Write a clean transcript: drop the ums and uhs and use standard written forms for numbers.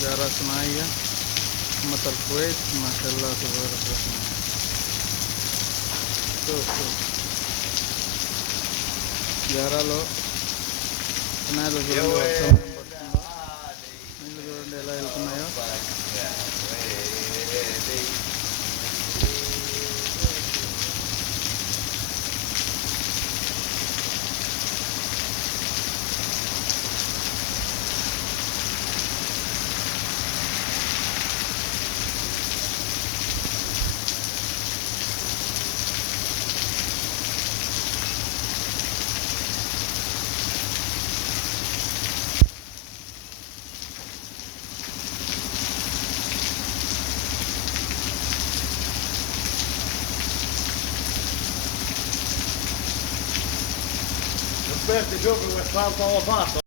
زيارة صناعية في مطار الكويت ما شاء الله تبارك الرحمن. شوف జారాలో వినాయకుడు చూడండి వర్షం ఏం పడుతుందో, నీళ్ళు చూడండి ఎలా వెళ్తున్నాయో. Beste gioco quest'altro lo fatto.